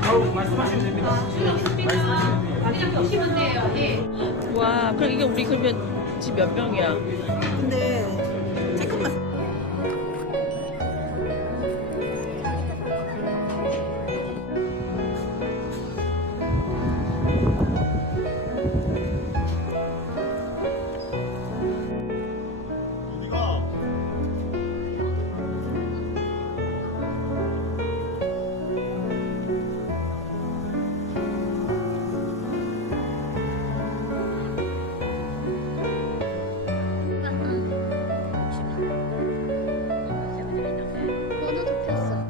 바로 말씀하시면 됩니다. 그냥 보시면 돼요. 예. 와, 그럼 이게 우리 그러면 집 몇 명이야? 근데 잠깐만. 번호 좁혔어.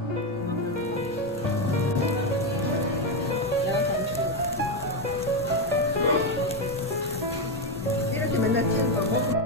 이렇게 맨날 찍은 거.